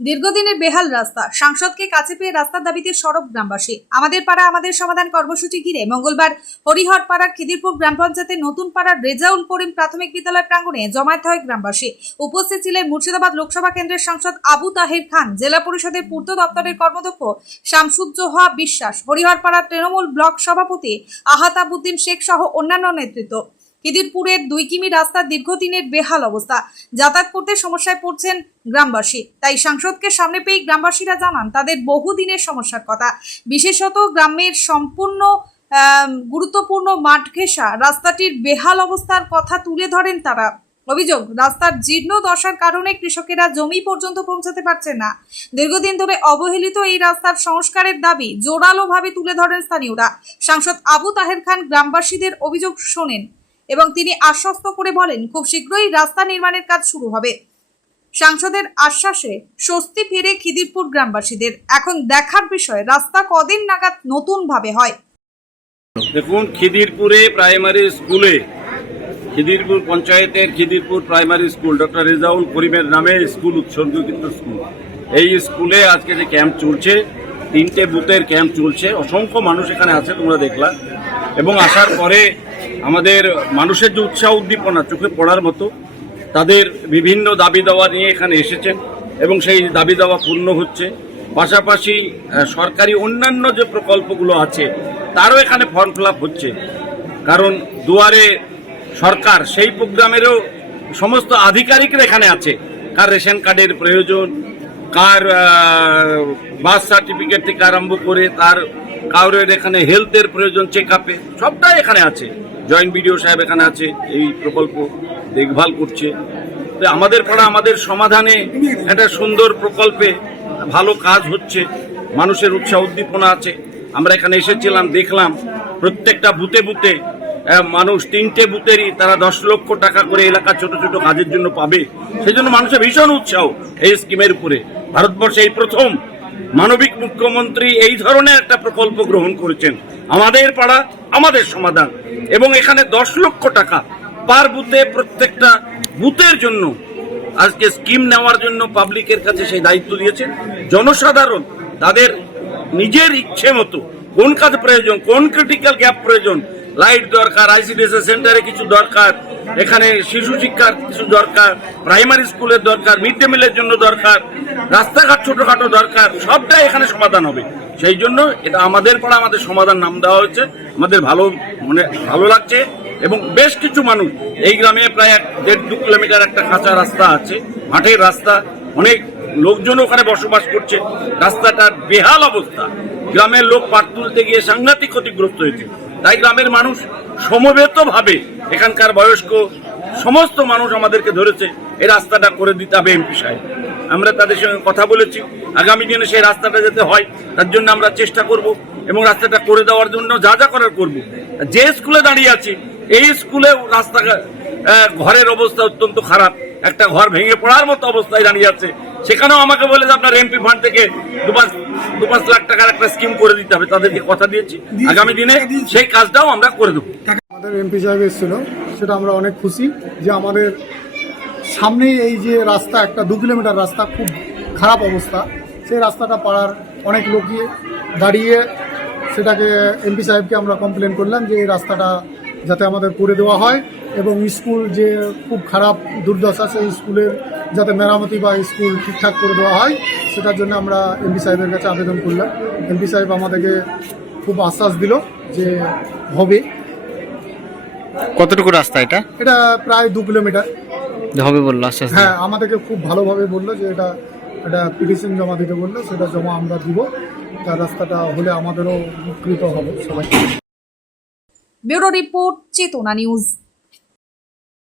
দীর্ঘদিনের বেহাল রাস্তা, সাংসদকে কাছে পেয়ে রাস্তার দাবিতে সরব গ্রামবাসী। আমাদের পাড়া আমাদের সমাধান কর্মসূচি ঘিরে মঙ্গলবার হরিহর পাড়ার খিদিরপুর গ্রাম পঞ্চায়েতের নতুন পাড়ার রেজাউল করিম প্রাথমিক বিদ্যালয় প্রাঙ্গণে জমায়েত হয় গ্রামবাসী। উপস্থিত ছিলেন মুর্শিদাবাদ লোকসভা কেন্দ্রের সাংসদ আবু তাহের খান, জেলা পরিষদের পূর্ত দপ্তরের কর্মদক্ষ শামসুজ্জোহা বিশ্বাস, হরিহর পাড়ার তৃণমূল ব্লক সভাপতি আহাতাবুদ্দিন শেখ সহ অন্যান্য নেতৃত্ব। খিদিরপুরের 2 কিমি রাস্তার দীর্ঘদিনের বেহাল অবস্থা, যাতায়াত করতে সমস্যায় পড়ছেন গ্রামবাসী। তাই সাংসদকে সামনে পেয়ে গ্রামবাসীরা জানান তাদের বহুদিনের সমস্যার কথা। বিশেষত গ্রামের সম্পূর্ণ গুরুত্বপূর্ণ মাঠ ঘেঁষা রাস্তাটির বেহাল অবস্থার কথা তুলে ধরেন তারা। অভিযোগ, রাস্তার জীর্ণ দশার কারণে কৃষকেরা জমি পর্যন্ত পৌঁছাতে পারছে না। দীর্ঘদিন ধরে অবহেলিত এই রাস্তার সংস্কারের দাবি জোরালোভাবে তুলে ধরেন স্থানীয়রা। সাংসদ আবু তাহের খান গ্রামবাসীদের অভিযোগ শোনেন এবং তিনি আশ্বস্ত করে বলেন খুব শীঘ্রই রাস্তা নির্মাণের কাজ শুরু হবে। সাংসদের আশ্বাসে স্বস্তি ফিরে খিদিরপুর গ্রামবাসীদের। এখন দেখার বিষয় রাস্তা কদিন নাগাদ নতুন ভাবে হয়। দেখুন, খিদিরপুরে প্রাইমারি স্কুলে, খিদিরপুর পঞ্চায়েতের Khidirpur primary school, doctor Rezaul করিমের নামে স্কুল, উৎসর্গীকৃত স্কুল। এই স্কুলে আজকে যে ক্যাম্প চলছে, 3টে বুথের ক্যাম্প চলছে, অসংখ্য মানুষ এখানে আছে, তোমরা দেখলা। এবং আসার পরে আমাদের মানুষের যে উৎসাহ উদ্দীপনা চোখে পড়ার মতো, তাদের বিভিন্ন দাবি দাওয়া নিয়ে এখানে এসেছেন এবং সেই দাবি দাওয়া পূর্ণ হচ্ছে। পাশাপাশি সরকারি অন্যান্য যে প্রকল্পগুলো আছে তারও এখানে ফর্ম ফিল আপ হচ্ছে, কারণ দুয়ারে সরকার সেই প্রোগ্রামেরও সমস্ত আধিকারিকরা এখানে আছে। কার রেশন কার্ডের প্রয়োজন, কার বার্থ সার্টিফিকেট থেকে আরম্ভ করে তার কারোর এখানে হেলথের প্রয়োজন, চেক আপে, সবটাই এখানে আছে। জয়েন্ট বিডিও সাহেব এখানে আছে, এই প্রকল্প দেখভাল করছে। আমাদের পাড়া আমাদের সমাধানে একটা সুন্দর প্রকল্পে ভালো কাজ হচ্ছে, মানুষের উৎসাহ উদ্দীপনা আছে। আমরা এখানে এসেছিলাম, দেখলাম প্রত্যেকটা বুথে বুথে মানুষ, 3টে বুথেরই তারা 10 লক্ষ টাকা করে এলাকার ছোট ছোট কাজের জন্য পাবে। সেই জন্য মানুষের ভীষণ উৎসাহ এই স্কিমের উপরে। ভারতবর্ষে এই প্রথম মানবিক মুখ্যমন্ত্রী এই ধরনের একটা প্রকল্প গ্রহণ করেছেন, আমাদের পাড়া আমাদের সমাধান। এবং এখানে 10 লক্ষ টাকা পার বুথে, প্রত্যেকটা বুথের জন্য আজকে স্কিম নেওয়ার জন্য পাবলিকের কাছে সেই দায়িত্ব দিয়েছেন। জনসাধারণ তাদের নিজের ইচ্ছে মতো কোন কাজ প্রয়োজন, কোন ক্রিটিক্যাল গ্যাপ প্রয়োজন, লাইট দরকার, আইসিডিএস সেন্টারে কিছু দরকার, এখানে শিশু শিক্ষার কিছু দরকার, প্রাইমারি স্কুলের দরকার, মিড ডে মিলের জন্য দরকার, রাস্তাঘাট ছোটখাটো দরকার, সবটাই এখানে সমাধান হবে। সেই জন্য এটা আমাদের পাড়া আমাদের সমাধান নাম দেওয়া হয়েছে। আমাদের ভালো লাগছে। এবং বেশ কিছু মানুষ এই গ্রামে প্রায় 1.5-2 কিলোমিটার একটা কাঁচা রাস্তা আছে, মাঠের রাস্তা, অনেক লোকজন ওখানে বসবাস করছে। রাস্তাটার বেহাল অবস্থা, গ্রামের লোক পার তুলতে গিয়ে সাংঘাতিক ক্ষতিগ্রস্ত হয়েছে। তাই গ্রামের মানুষ সমবেতভাবে, এখানকার বয়স্ক সমস্ত মানুষ আমাদেরকে ধরেছে এই রাস্তাটা করে দিতে হবে এমপি সাহেব। আমরা তাদের সঙ্গে কথা বলেছি, আগামী দিনে সেই রাস্তাটা যাতে হয় তার জন্য আমরা চেষ্টা করব এবং রাস্তাটা করে দেওয়ার জন্য যা যা করার করব। যে স্কুলে দাঁড়িয়ে আছি, এই স্কুলে রাস্তা ঘরের অবস্থা অত্যন্ত খারাপ, একটা ঘর ভেঙে পড়ার মতো অবস্থায় দাঁড়িয়ে আছে। সেখানেও আমাকে বলে যে আপনার এমপি ফান্ড থেকে 2-5 লাখ টাকার একটা স্কিম করে দিতে হবে। তাদেরকে কথা দিয়েছি, আগামী দিনে সেই কাজটাও আমরা করে দেবো। আমাদের এমপি সাহেব এসেছিল, সেটা আমরা অনেক খুশি যে আমাদের সামনেই এই যে রাস্তা, একটা 2 কিলোমিটার রাস্তা, খুব খারাপ অবস্থা। সেই রাস্তাটা পাড়ার অনেক লোকই দাঁড়িয়ে সেটাকে এমপি সাহেবকে আমরা কমপ্লেন করলাম যে এই রাস্তাটা যাতে আমাদের করে দেওয়া হয় এবং স্কুল যে খুব খারাপ দুর্দশা, সেই স্কুলের যাতে মেরামতি বা স্কুল ঠিকঠাক করে দেওয়া হয়, সেটার জন্য আমরা এমপি সাহেবের কাছে আবেদন করলাম। এমপি সাহেব আমাদেরকে খুব আশ্বাস দিল যে হবে। কতটুকু রাস্তা এটা? এটা প্রায় 2 কিলোমিটার হবে বললো, আশ্বাস। হ্যাঁ, আমাদেরকে খুব ভালোভাবে বললো যে এটা পিটিশন জমা দিতে বললো, সেটা জমা আমরা দিব। তার রাস্তাটা হলে আমাদেরও উপকৃত হবে সবাই। ব্যুরো রিপোর্ট, চেতনা নিউজ।